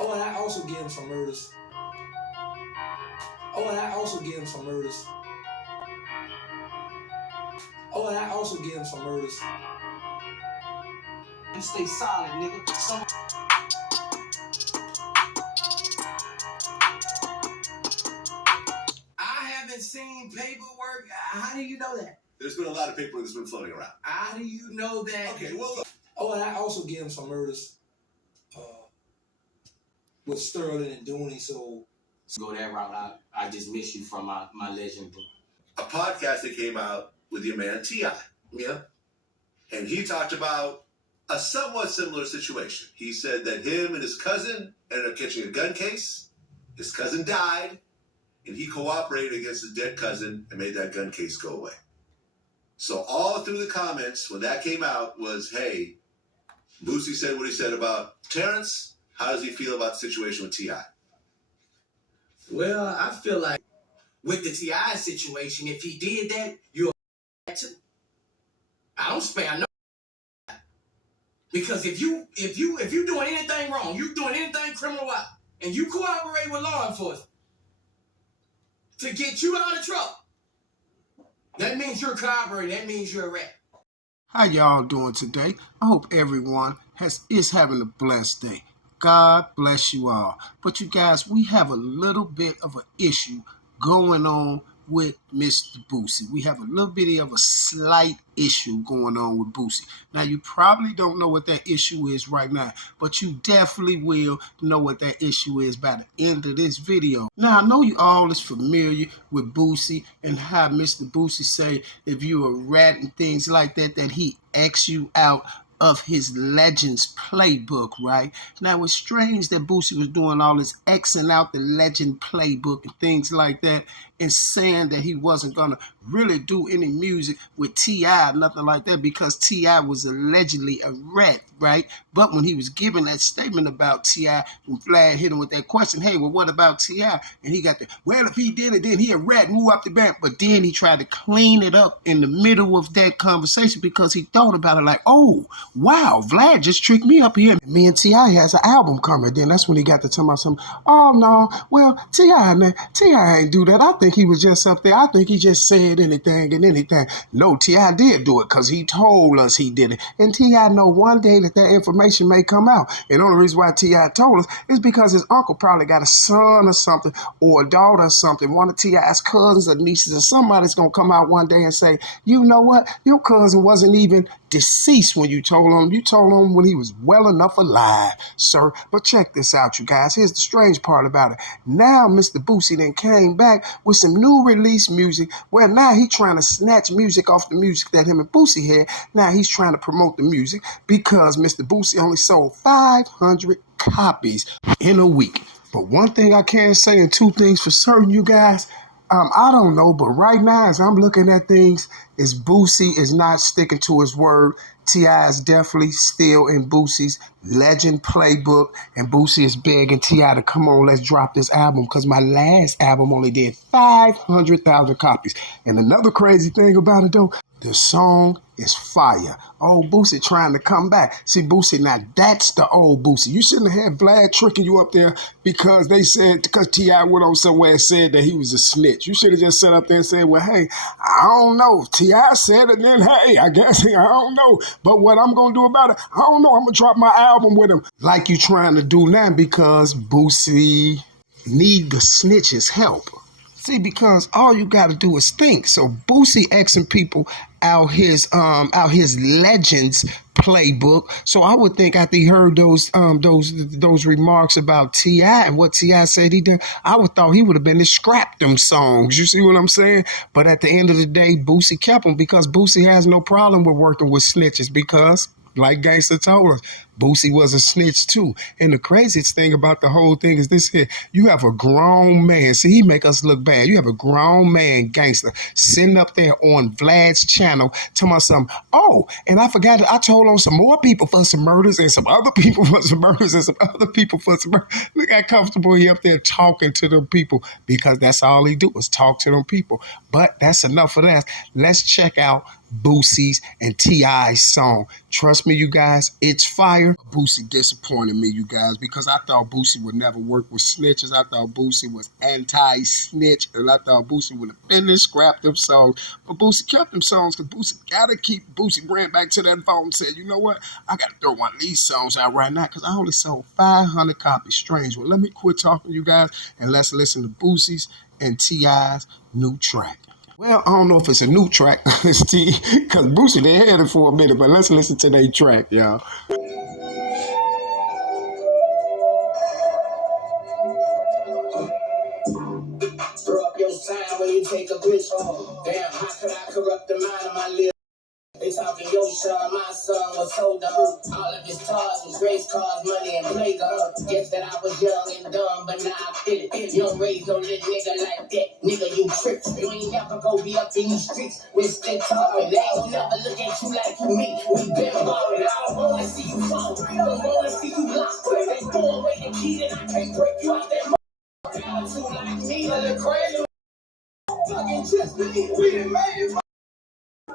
Oh, and I also give him some murders. Oh, and I also give him some murders. Oh, and I also give him some murders. You stay solid, nigga. I haven't seen paperwork. How do you know that? There's been a lot of paperwork that's been floating around. How do you know that? Okay, well, look. Oh, and I also give him some murders. With Sterling and Dooney, so Go that route. I just miss you from my legend book. A podcast that came out with your man T.I. Yeah. And he talked about a somewhat similar situation. He said that him and his cousin ended up catching a gun case. His cousin died, and he cooperated against his dead cousin and made that gun case go away. So all through the comments when that came out was, hey, Boosie said what he said about Terrence. How does he feel about the situation with T.I.? Well, I feel like with the T.I. situation, if he did that, you're too. I don't spare no. Because if you doing anything wrong, you doing anything criminal out, and you cooperate with law enforcement to get you out of trouble, that means you're cooperating. That means you're a rat. How y'all doing today? I hope everyone is having a blessed day. God bless you all. But you guys, we have a little bit of an issue going on with Mr. Boosie. We have a little bit of a slight issue going on with Boosie. Now, you probably don't know what that issue is right now, but you definitely will know what that issue is by the end of this video. Now, I know you all is familiar with Boosie and how Mr. Boosie say if you're a rat and things like that, that he X you out of his Legends playbook, right? Now, it's strange that Boosie was doing all this Xing out the Legend playbook and things like that and saying that he wasn't going to really do any music with T.I., nothing like that, because T.I. was allegedly a rat, right? But when he was giving that statement about T.I., when Vlad hit him with that question, hey, well, what about T.I.? And he got the, well, if he did it, then he a rat, move up the bank. But then he tried to clean it up in the middle of that conversation because he thought about it like, oh, wow, Vlad just tricked me up here. Me and T.I. has an album coming. Then that's when he got to tell me something. Oh, no, well, T.I. ain't do that. I think he was just up there. I think he just said anything and anything. No, T.I. did do it because he told us he did it. And T.I. know one day that information may come out. And the only reason why T.I. told us is because his uncle probably got a son or something or a daughter or something. One of T.I.'s cousins or nieces or somebody's going to come out one day and say, you know what? Your cousin wasn't even deceased when you told him. You told him when he was well enough alive, sir. But check this out, you guys. Here's the strange part about it. Now, Mr. Boosie then came back with some new release music where now he's trying to snatch music off the music that him and Boosie had. Now he's trying to promote the music because Mr. Boosie only sold 500 copies in a week. But one thing I can say and two things for certain, you guys, I don't know, but right now as I'm looking at things, is Boosie is not sticking to his word. T.I. is definitely still in Boosie's Legend playbook, and Boosie is begging T.I. to come on, let's drop this album, because my last album only did 500,000 copies. And another crazy thing about it, though, the song is fire. Old Boosie trying to come back. See, Boosie, now that's the old Boosie. You shouldn't have had Vlad tricking you up there because they said, because T.I. went on somewhere and said that he was a snitch. You should have just sat up there and said, well, hey, I don't know. T.I. said it, then, hey, I guess, I don't know. But what I'm going to do about it, I don't know. I'm going to drop my album with him like you trying to do now because Boosie need the snitch's help. See, because all you got to do is think. So Boosie asking people out his Legends playbook. So I would think after he heard those remarks about T.I. and what T.I. said he did, I would thought he would have been to scrap them songs. You see what I'm saying? But at the end of the day, Boosie kept them because Boosie has no problem with working with snitches because, like Gangsta told us, Boosie was a snitch too. And the craziest thing about the whole thing is this here. You have a grown man. See, he make us look bad. You have a grown man, Gangsta, sitting up there on Vlad's channel telling us something. Oh, and I forgot I told on some more people for some murders and some other people for some murders and some other people for some murders. Look how comfortable he up there talking to them people because that's all he do is talk to them people. But that's enough of that. Let's check out Boosie's and T.I.'s song. Trust me, you guys, it's fire. fire. Boosie disappointed me, you guys, because I thought Boosie would never work with snitches. I thought Boosie was anti-snitch, and I thought Boosie would have finished, scrapped them songs. But Boosie kept them songs because Boosie ran back to that phone and said, you know what? I got to throw one of these songs out right now because I only sold 500 copies. Strange. Well, let me quit talking to you guys and let's listen to Boosie's and T.I.'s new track. Well, I don't know if it's a new track, because Boosie, they had it for a minute, but let's listen to their track, y'all. Throw up your sign when you take a bitch home. Damn, how could I corrupt the mind of my little? They talking your son, my son was so dumb. All of his cars was race cars, money and playground. Guess that I was young and dumb, but now I feel it. You don't raise no little nigga like that. Nigga, you trick. You ain't never go be up in these streets with stick talking. They ain't never look at you like you me. We been ballin'. I don't wanna see you fall. I don't wanna see you locked. They throw away the key and I can't break you out that mother. Too like me, a little crazy. Fucking just me. We done made it.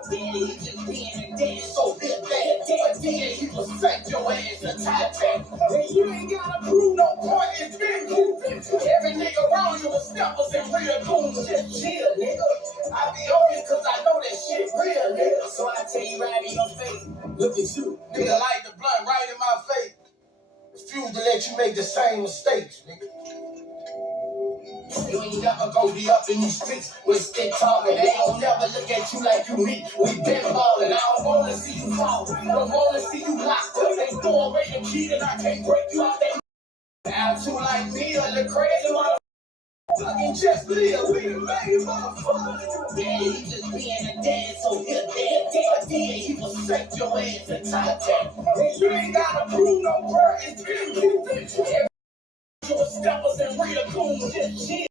Then he just being a dance so good bad. But then he will fake your ass a tie back. And you ain't gotta prove no point, it's been proven. Every nigga around you was steppers and real goons. Just chill, nigga. I be on it cause I know that shit real, nigga. So I tell you right in your face, look at you. Nigga light the blunt right in my face. Refuse to let you make the same mistakes, nigga. You ain't never gonna be up in these streets with stick talking. They don't never look at you like you me. We been ballin'. I don't wanna see you fall. I don't wanna see you locked up. They throw away the key and I can't break you out that. Attitude like me, a little crazy motherfucker. Fucking just live. We done made it, motherfucker. Then he just being a dad, so he'll dead. But then he will fake your ass a tie tag. And you ain't gotta prove no prayer. It's been proven. Your steppers and real goons, just chill.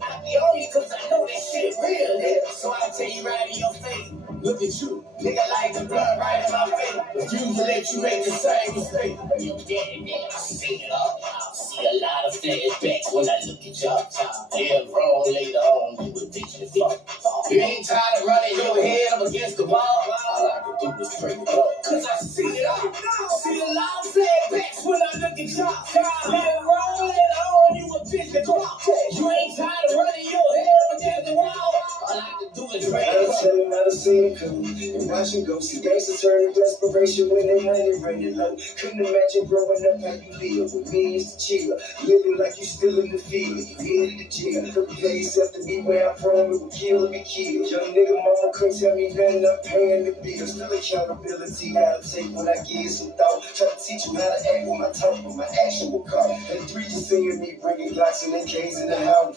I be on you cause I know this shit real, nigga. So I tell you right in your face, look at you, nigga, like the blood right in my face. Refuse to let you make the same mistake. You get it, nigga, I see it all. I see a lot of flashbacks when I look at y'all top. They're wrong later on, you would think you fuck. You ain't tired of running your head up against the wall. All I can do is straight it up. Cause I see it all. See a lot of flashbacks when I look at y'all top. They're wrong later on, you would think you fuck. You ain't tired of running your head up against the wall. All I can do is straight it up. Tell him how to see it come and watch him go. See gangsters turn to desperation when they money running low. Couldn't imagine growing up how you live with millions to chill, living like you still in the field. You headed to jail. Prepare yourself to be where I from. It would kill or be killed. Young nigga mama couldn't tell me nothing. I'm paying the bills. Still accountability. Gotta take when I give some thought. Try to teach you how to act with my talk, with my action will come. And three just seeing me bringing Glocks and AKs in the house.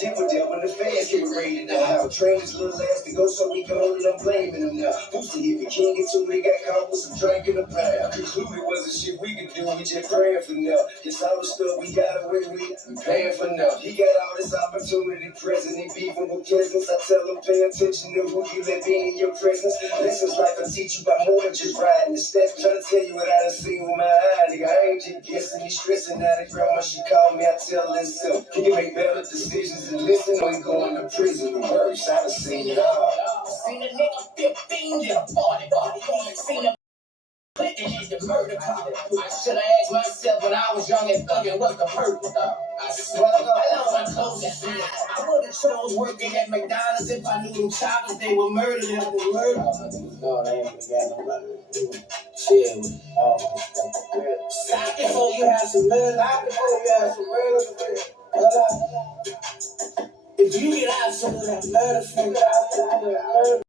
Deal with them when the fans get raided the house. Train his little ass to go so we can hold it. I'm blaming him now. Boosie hit me, can't get too many, got caught with some drink in the pound. Concluded wasn't shit we could do, we just praying for now. Guess all the stuff we got away with, we paying for now. He got all this opportunity present, he beefing with cousins. I tell him pay attention to who you let be in your presence. Lessons life will teach you about more than just riding the steps. Try to tell you what I done seen with my eye, nigga. I ain't just guessing, he stressing. Now the grandma, she called me, I tell her himself. He can make better decisions and listen, or he going to prison. The worst, I done seen it all. Seen a nigga 15 get a 40. Seen a clicking at the murder car. I should have asked myself when I was young and thugging what's the purpose of. I swear to God, I lost my clothes and shit. I would have chose working at McDonald's if I knew them choppers, they were murdered and I was murdered. No, they ain't got nobody. Chill. Stop before you have some murder. Stop before you have some murder. If you get out some of that murder,